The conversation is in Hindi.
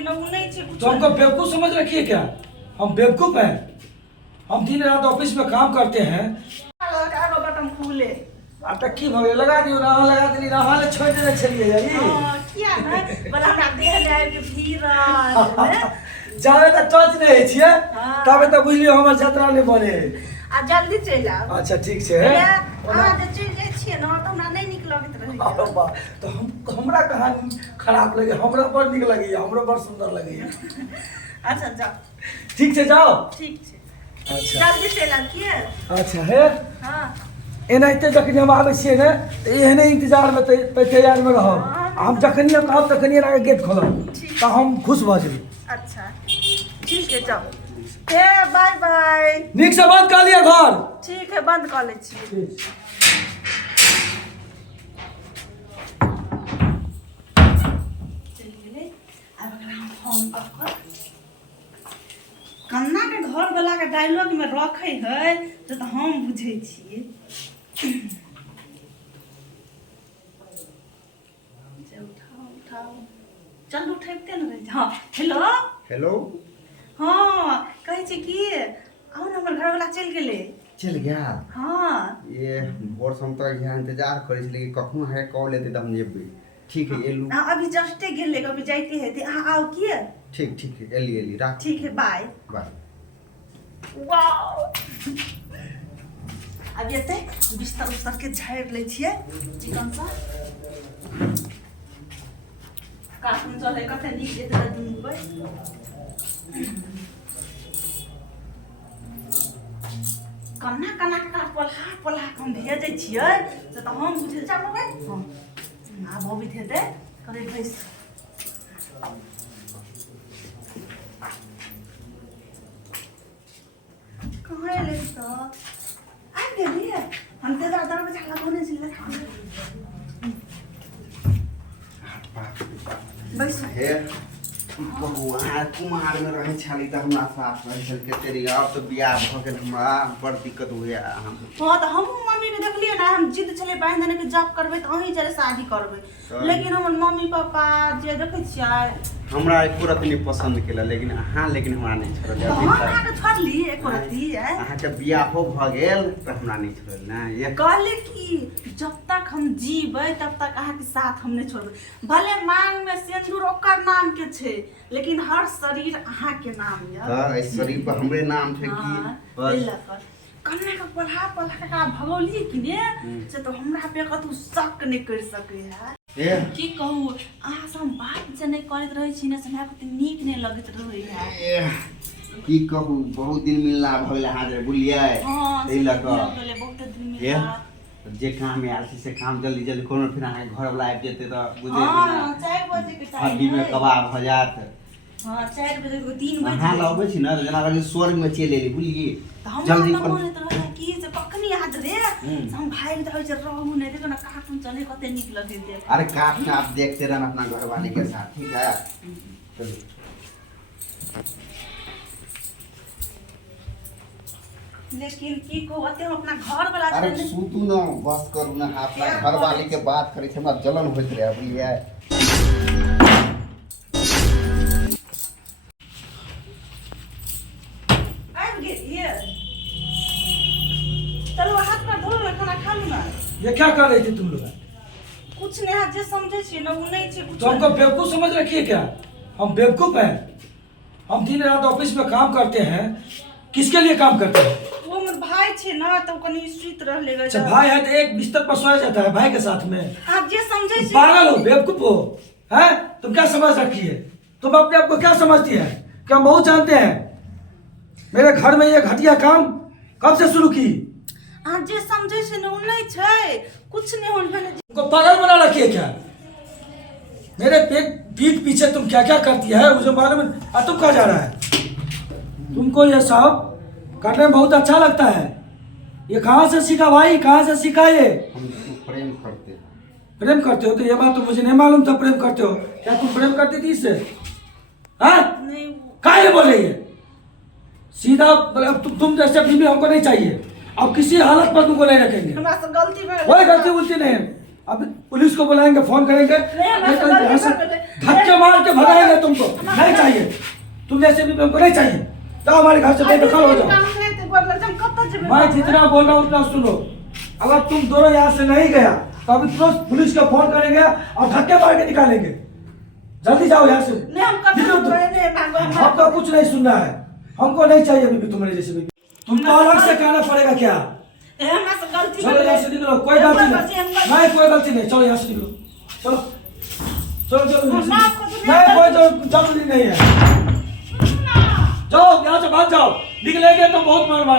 ना वो नहीं छे कुछ। तो हमको बेवकूफ समझ रखिए क्या? हम बेवकूफ हैं? हम दिन रात ऑफिस में काम करते हैं। आरो बटन खुले आटा की भगे लगा दियो ना, लगा देली ना, हाले छोड़ देने चलिए जाई। किया ना बोला हमरा देह ले के भीड़ जावे त टच नहीं छिए, तबे त बुझलियो हमर यात्रा नहीं बने। आ जल्दी चल आ। अच्छा ठीक छे। हां त चल जाय छिए ना त हमरा नहीं निक लगत रहे। तो हमरा कहानी खराब लगे, हमरा बड़ निक लगे, हमरा बड़ सुंदर लगे। अच्छा जाओ। ठीक छे जाओ। ठीक छे। अच्छा जल्दी चल आ किए। अच्छा है। हां एनाहिते जखन हम आबै छियै ने त एहने इंतजार में तैयार में रहब। हम जखनिए कहब तखनिए आके गेट खोलब त हम खुश भ जेबै। अच्छा ठीक है जाओ। ए बाय बाय। नीक से बंद कर लिया घर। ठीक है बंद कर ले छी। कन्ना के घर वाला के डायलॉग में रखे है तो हम बुझे छिए। उठाओ चल उठैते न रह। हाँ हेलो हेलो। हाँ कहे छी कि आओ न हमर घर वाला चल गेले। चल गया। हाँ ये भोर शाम तक यहाँ इंतजार करे छे लेकिन कखनो है कॉल लेते त हम जेबे। ठीक है एलू। अभी जस्टे गेले कभी जाइते है ते आओ किए। ठीक ठीक है एली एली राख। ठीक है बाय बाय। वाओ अब ये ते बिस्तर उस्तर के झाड़ ले छिए चिकन सा काटून चले कते नीक जेते दुनु भाई। कन्ना कन्ना के पोल्हा हम भेजे छिए से त हम बुझे जा भाई। हां आ बबी थे दे करे भैस कहाँ ले तो आ गेली हम ते दादा में झाला कोने से ले बस हे भगवान कुमार में रहे छाली त हमरा साथ रहे चल के तेरी अब तो बियाह भ गेल हमरा बड़ दिक्कत हुए हम। हां त हम मम्मी के देखलिए ना हम जिद चले बांध देने के जॉब करबे त अहीं जरे शादी करबे लेकिन हमर मम्मी पापा जे देखे छियै हमरा एको रति नहीं पसंद केला लेकिन हां लेकिन हमरा नहीं छोड़ल अभी हां के छोड़ली एको रति है। अहाँ के बियाह हो भ गेल त हमरा नहीं छोड़ल ना ये कहले कि जब तक हम जीबै तब तक अहाँ के साथ हम नहीं छोड़बै। भले मांग में सिंदूर ओकर नाम के छे लेकिन हर शरीर अहाँ के नाम य। हां इस शरीर पर हमरे नाम थे की बस कन्ने का पढ़ा का भगौली कि ने से तो हमरा पे कतु शक नहीं कर सके है। की कहू अहाँ से हम बात जे नहीं करत रहे छी ने से हमरा कते नीक नहीं लगत रहे है। की कहू बहुत दिन मिलना भइल हाजिर बुलिए एही लग बहुत दिन मिलना जे काम आयल से काम जल्दी जल्दी कोनो फिर अहाँ घर वाला आबि जेते त बुझे हां 4 बजे के टाइम हड्डी में कबाब भ जात। हां 4 बजे को 3 बजे हां लाबै छी ना जना लगे स्वर्ग में चले एली बुलिए जल्दी मन त रहे की से पक्कनी याद रे हम भाई त होय जे रहू नहीं देखो ना कार्टून चले कते नीक लगे दे। अरे काट में आप देखते रहना अपना घर वाले के साथ ठीक है। चलो लेकिन की को अते हम अपना घर वाला अरे सुतू ना बस करू ना अपना घर वाले के बात करे हमरा जलन होइत रहे बुलिए। चलो हाथ पर धो लो खाना खा लो ना। ये क्या कर रही थी तुम लोग? कुछ नहीं आज जे समझे छी ना वो नहीं छे कुछ। तो हमको बेवकूफ समझ रखिए क्या? हम बेवकूफ हैं? हम दिन रात ऑफिस में काम करते हैं। किसके लिए काम करते हैं? वो मेरे भाई छे ना तो कनी स्वीट रह लेगा। अच्छा भाई है तो एक बिस्तर पर सोया जाता है भाई के साथ में। आप जे समझे छी पागल हो बेवकूफ हो हैं? तुम क्या समझ रखी है? तुम अपने आप को क्या समझती है कि हम बहुत जानते हैं? मेरे घर में ये घटिया काम कब से शुरू की? आप जे समझे छी ना वो नहीं छे कुछ नहीं होल भेले। तुमको पागल बना रखी है क्या? मेरे पीठ पीछे तुम क्या क्या करती है मुझे मालूम है। और तुम कहाँ जा रहा है? तुमको ये सब करने में बहुत अच्छा लगता है। ये कहाँ से सीखा भाई? कहाँ से सीखा ये? हम प्रेम करते हैं। प्रेम करते हो? तो ये बात तो मुझे नहीं मालूम था प्रेम करते हो। क्या तुम प्रेम करती थी इससे? हाँ नहीं काहे बोल रही है? सीधा तुम जैसे बीवी हमको नहीं चाहिए। अब किसी हालत पर तुमको नहीं रखेंगे। हमरा से गलती भइल। कोई गलती उलती नहीं है। अब पुलिस को बुलाएंगे, फोन करेंगे। धक्के मार के भगाएंगे तुमको, नहीं चाहिए, तुम जैसे भी हमको नहीं चाहिए। जाओ हमारे घर से बेदखल हो जाओ। मैं जितना बोल रहा हूँ उतना सुनो। अगर तुम दोनों यहाँ से नहीं गया तो अभी तुरंत पुलिस को फोन करेंगे और धक्के मार के निकालेंगे। जल्दी जाओ यहाँ से। आपका कुछ नहीं सुनना है, हमको नहीं चाहिए बीबी तुम्हारे जैसे बीबी। तुमको अलग से कहना पड़ेगा क्या? चलो यहाँ से निकलो, कोई गलती नहीं, कोई गलती नहीं, चलो यहाँ से निकलो, चलो चलो चलो, नहीं कोई जरूरी नहीं है, जाओ यहाँ से भाग जाओ, निकलेंगे तो बहुत मार